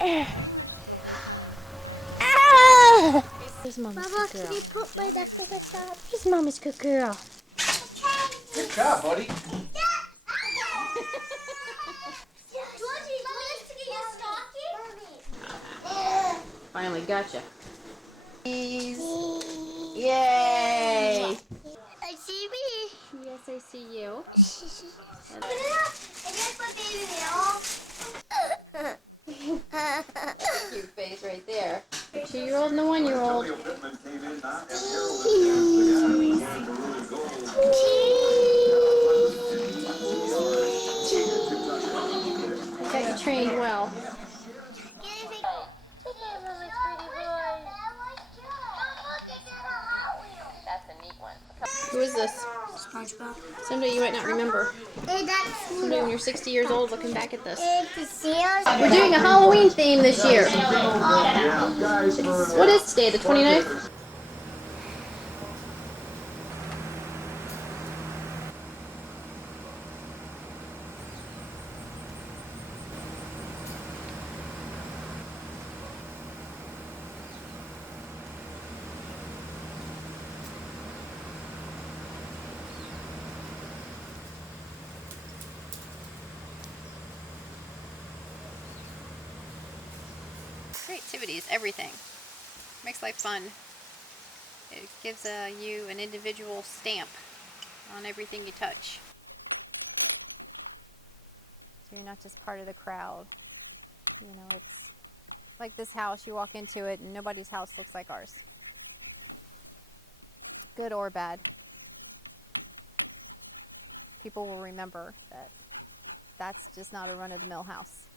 Here's Mama's Mama, good girl. can you put my necklace on? Here's Mama's good girl. Good job, buddy. Finally gotcha. Yay! Yay! I see me. Yes, I see you. And here's my baby meal. Cute face right there. The 2-year-old and the 1-year-old. I got you trained well. That's a neat one. Who is this? SpongeBob. Someday you might not remember. Hey, that's Someday when you're 60 years old looking back at this. We're We're doing a Halloween theme this year. What is today, the 29th? Creativity is everything. Makes life fun. It gives you an individual stamp on everything you touch. So you're not just part of the crowd. You know, it's like this house, you walk into it and nobody's house looks like ours. Good or bad. People will remember that that's just not a run-of-the-mill house.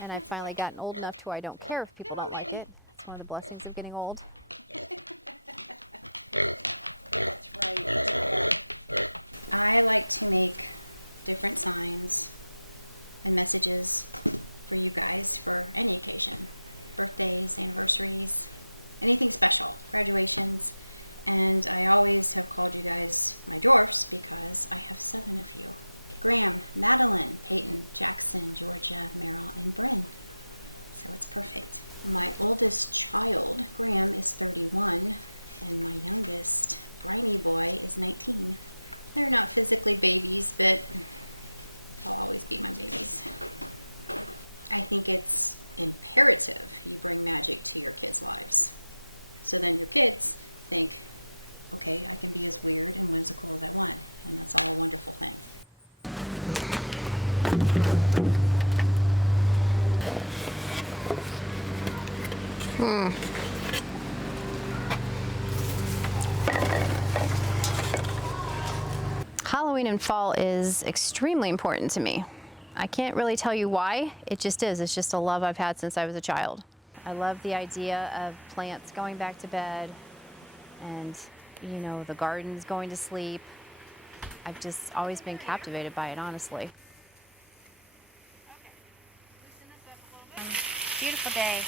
And I've finally gotten old enough to where I don't care if people don't like it. It's one of the blessings of getting old. Halloween in fall is extremely important to me. I can't really tell you why, it just is. It's just a love I've had since I was a child. I love the idea of plants going back to bed and, you know, the gardens going to sleep. I've just always been captivated by it, honestly. Beautiful day.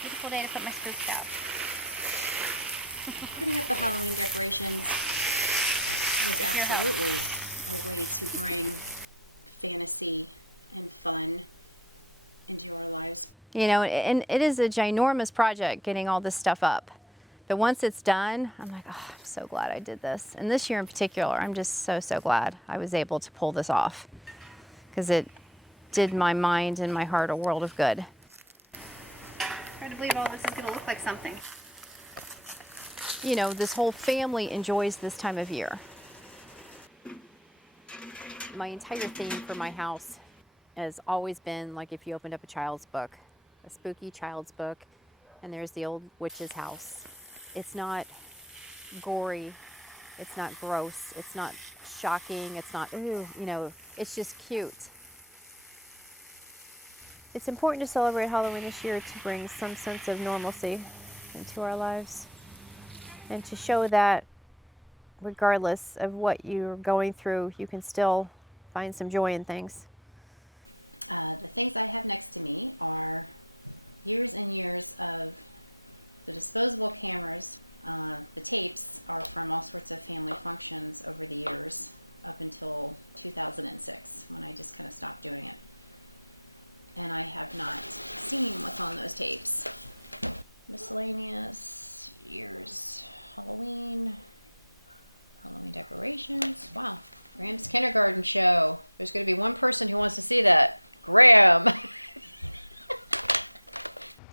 Beautiful day to put my spooks out. With your help. You know, and it is a ginormous project getting all this stuff up. But once it's done, I'm like, oh, I'm so glad I did this. And this year in particular, I'm just so, so glad I was able to pull this off. Because it did my mind and my heart a world of good. Hard to believe all this is going to look like something. You know, this whole family enjoys this time of year. My entire theme for my house has always been like if you opened up a child's book, a spooky child's book, and there's the old witch's house. It's not gory, it's not gross, it's not shocking, it's not, ooh, you know, it's just cute. It's important to celebrate Halloween this year to bring some sense of normalcy into our lives and to show that regardless of what you're going through, you can still find some joy in things.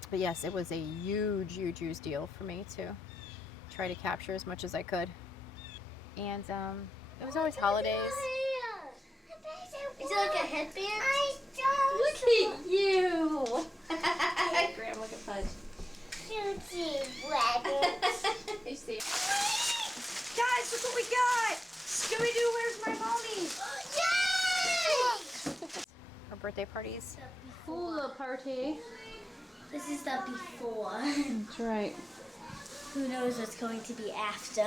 But yes, it was a huge, huge, huge deal for me to try to capture as much as I could. And it was always holidays. Is it like a headband? Look at you! Grandma can punch. You see? Guys, look what we got! Scooby-Doo, where's my mommy? Our birthday parties. Hula party. This is the before. That's right. Who knows what's going to be after?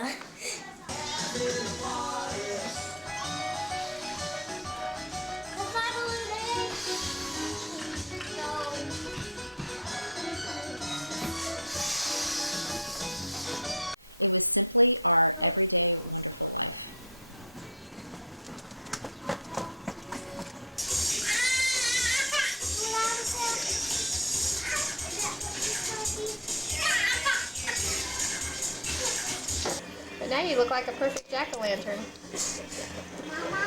But now you look like a perfect jack-o'-lantern.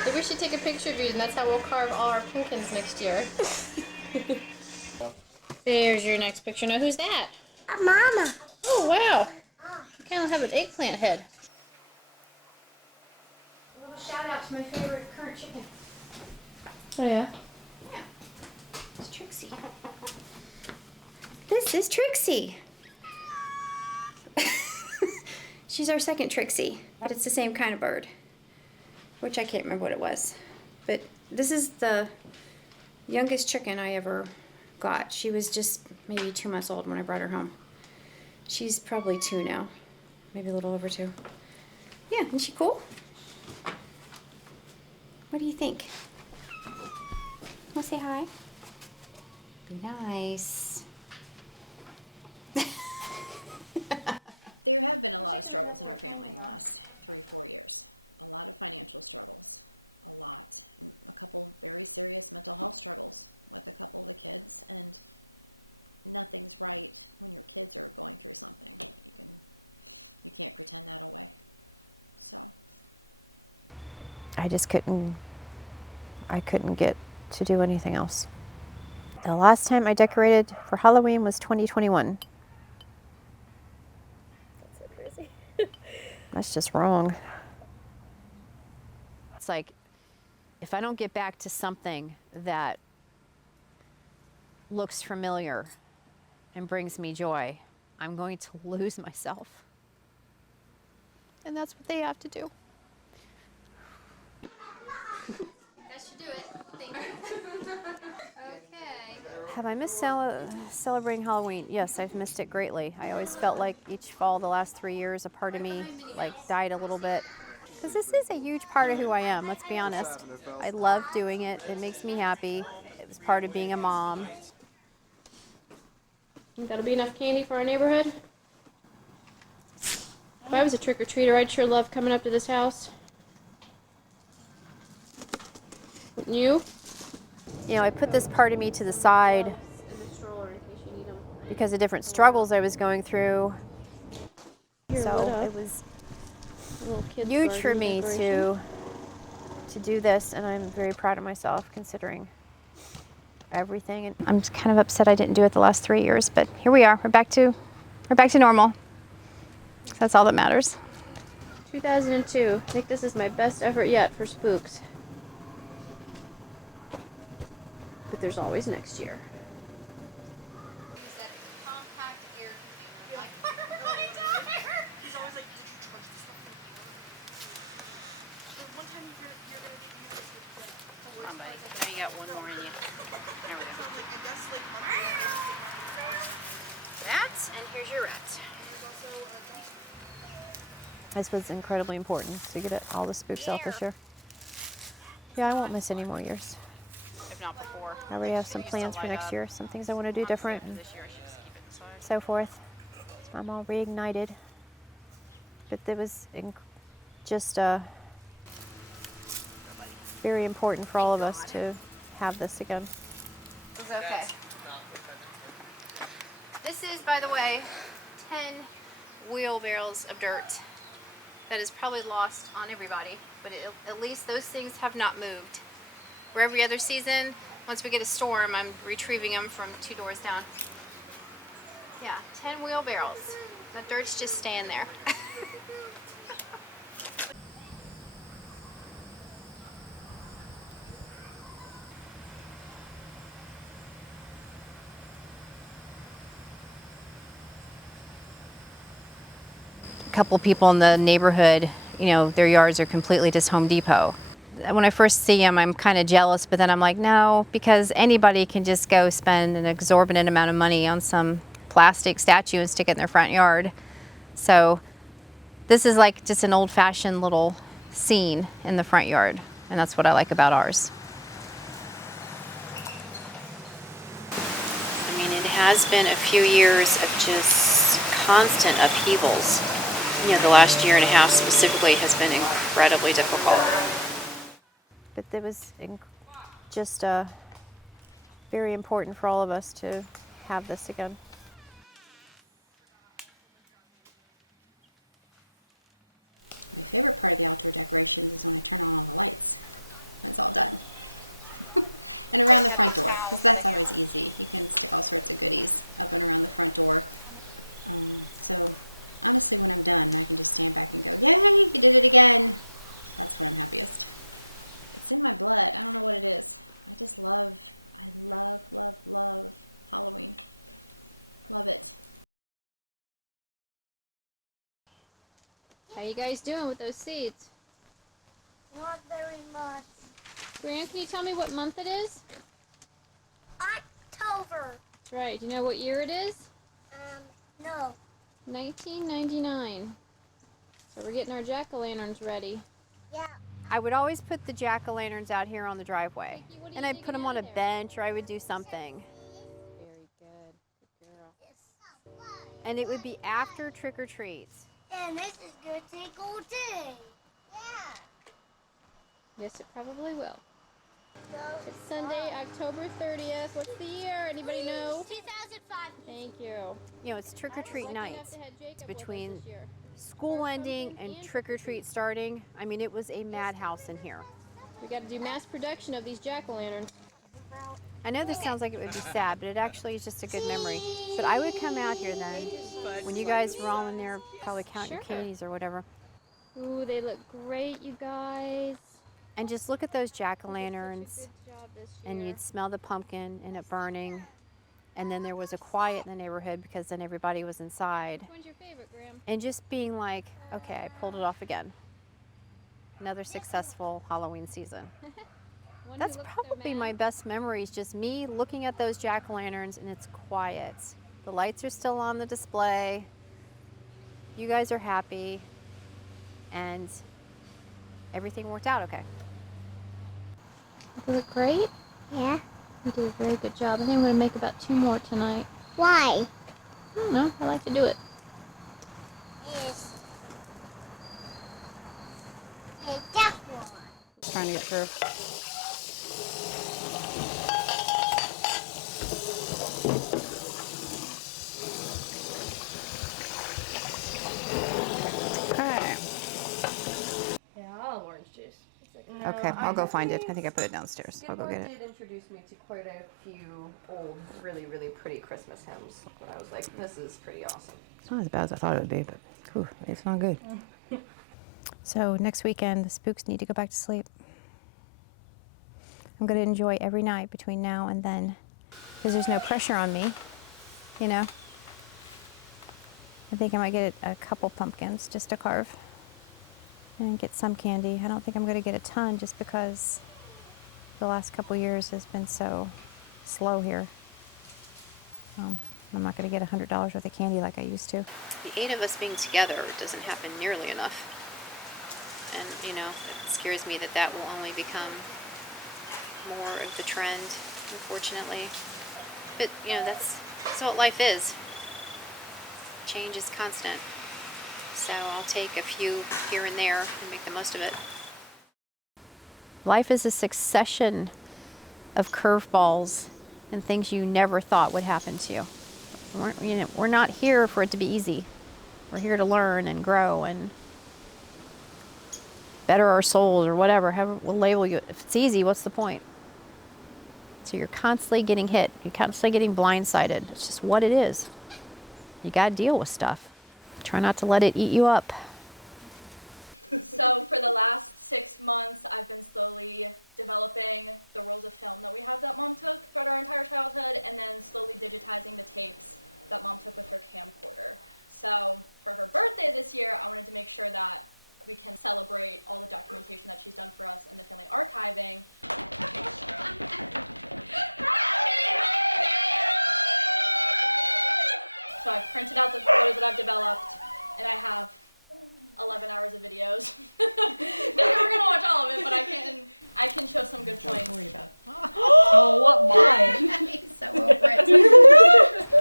Maybe we should take a picture of you, and that's how we'll carve all our pumpkins next year. There's your next picture. Now, who's that? Mama. Oh, wow. You kind of have an eggplant head. A little shout out to my favorite current chicken. Oh, yeah? Yeah. It's Trixie. This is Trixie. She's our second Trixie, but it's the same kind of bird, which I can't remember what it was. But this is the youngest chicken I ever got. She was just maybe 2 months old when I brought her home. She's probably 2 now, maybe a little over 2. Yeah, isn't she cool? What do you think? Want to say hi? Be nice. I wish I could remember what time they are. I couldn't get to do anything else. The last time I decorated for Halloween was 2021. That's so crazy. That's just wrong. It's like, if I don't get back to something that looks familiar and brings me joy, I'm going to lose myself. And that's what they have to do. That should do it. Thank you. Okay. Have I missed celebrating Halloween? Yes, I've missed it greatly. I always felt like each fall the last 3 years, a part of me died a little bit. Because this is a huge part of who I am, let's be honest. I love doing it. It makes me happy. It was part of being a mom. Think that'll be enough candy for our neighborhood? If I was a trick-or-treater, I'd sure love coming up to this house. Wouldn't you? You know, I put this part of me to the side In the stroller in case you need them. because of different struggles I was going through. Here, So lit up. it was A little kid's huge garden for me decoration. to do this, and I'm very proud of myself considering everything. And I'm just kind of upset I didn't do it the last 3 years, but here we are. We're back to normal. That's all that matters. 2002. I think this is my best effort yet for spooks. But there's always next year. Come on, buddy. Now you got one more in you. There we go. That, and here's your rat. This was incredibly important to get all the spooks out this year. Yeah, I won't miss any more years. If not before. I already have some plans for next year, some things I want to do different and This year I should just keep it inside. so forth. So I'm all reignited. But it was just very important for all of us to have this again. It's okay. This is, by the way, 10 wheelbarrows of dirt that is probably lost on everybody, but at least those things have not moved. Where every other season, once we get a storm, I'm retrieving them from 2 doors down. Yeah, 10 wheelbarrows. The dirt's just staying there. A couple people in the neighborhood, you know, their yards are completely just Home Depot. When I first see them, I'm kind of jealous, but then I'm like, no, because anybody can just go spend an exorbitant amount of money on some plastic statue and stick it in their front yard. So this is like just an old-fashioned little scene in the front yard, and that's what I like about ours. I mean, it has been a few years of just constant upheavals. You know, the last year and a half specifically has been incredibly difficult. But it was just very important for all of us to have this again. The heavy towel for the hammer. How you guys doing with those seeds? Not very much. Graham, can you tell me what month it is? October. That's right. Do you know what year it is? No. 1999. So we're getting our jack-o'-lanterns ready. Yeah. I would always put the jack-o'-lanterns out here on the driveway, Vicky, what are and you I'd put digging them on out a there? bench, or I would do something. Very good. Good girl. And it would be after trick-or-treats. And this is going to take all day. Yeah. Yes, it probably will. It's Sunday, October 30th. What's the year? Anybody know? 2005. Thank you. You know, it's trick-or-treat Lucky enough night. to have Jacob It's with us between this year. school ending and trick-or-treat starting. I mean, it was a madhouse in here. We got to do mass production of these jack-o'-lanterns. I know this sounds like it would be sad, but it actually is just a good memory. But I would come out here then, when you guys were all in there probably counting your Sure. candies or whatever, Ooh, they look great, you guys. and just look at those Such jack-o'-lanterns, a good job this and year. you'd smell the pumpkin and it burning, and then there was a quiet in the neighborhood because then everybody was inside. Which one's your favorite, Graham? And just being like, okay, I pulled it off again. Another successful Halloween season. One That's who looks so probably mad? my best memories, just me looking at those jack-o'-lanterns and it's quiet. The lights are still on the display. You guys are happy. And everything worked out okay. They look great. Yeah. You did a very good job. I think I'm going to make about 2 more tonight. Why? I don't know. I like to do it. Yes. Hey, that one. Just trying to get through. Okay. Yeah, I'll have orange juice. Okay, I'll go find it. I think I put it downstairs. I'll go get it. did introduce me to quite a few old, really, really pretty Christmas hymns. But I was like, this is pretty awesome. It's not as bad as I thought it would be, but whew, it's not good. So next weekend, the spooks need to go back to sleep. I'm going to enjoy every night between now and then because there's no pressure on me, you know. I think I might get a couple pumpkins just to carve and get some candy. I don't think I'm going to get a ton just because the last couple years has been so slow here. I'm not going to get $100 worth of candy like I used to. The 8 of us being together doesn't happen nearly enough. And, you know, it scares me that that will only become more of the trend, unfortunately. But, you know, that's what life is. Change is constant. So I'll take a few here and there and make the most of it. Life is a succession of curveballs and things you never thought would happen to you. We're not here for it to be easy. We're here to learn and grow and better our souls or whatever, however we'll label you. If it's easy, what's the point? So you're constantly getting hit. You're constantly getting blindsided. It's just what it is. you got to deal with stuff. Try not to let it eat you up.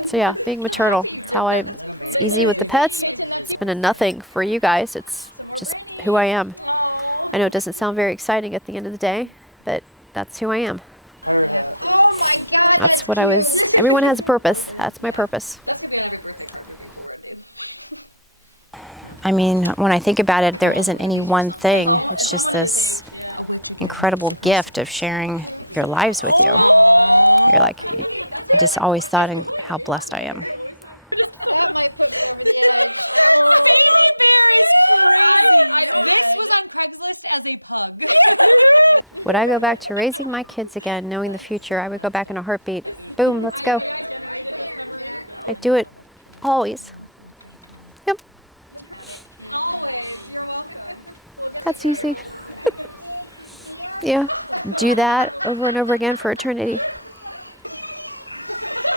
So yeah, being maternal. It's easy with the pets. It's been a nothing for you guys. It's just who I am. I know it doesn't sound very exciting at the end of the day, but that's who I am. That's what everyone has a purpose. That's my purpose. I mean, when I think about it, there isn't any one thing. It's just this incredible gift of sharing your lives with you. You're like, I just always thought how blessed I am. Would I go back to raising my kids again, knowing the future? I would go back in a heartbeat. Boom, let's go. I do it always. Yep. That's easy. Yeah. Do that over and over again for eternity.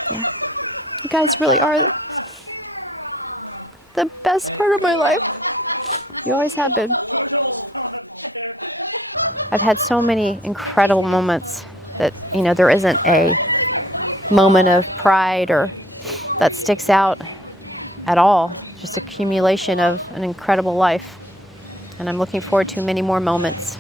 Yeah. You guys really are the best part of my life. You always have been. I've had so many incredible moments that, there isn't a moment of pride or that sticks out at all. Just accumulation of an incredible life. And I'm looking forward to many more moments.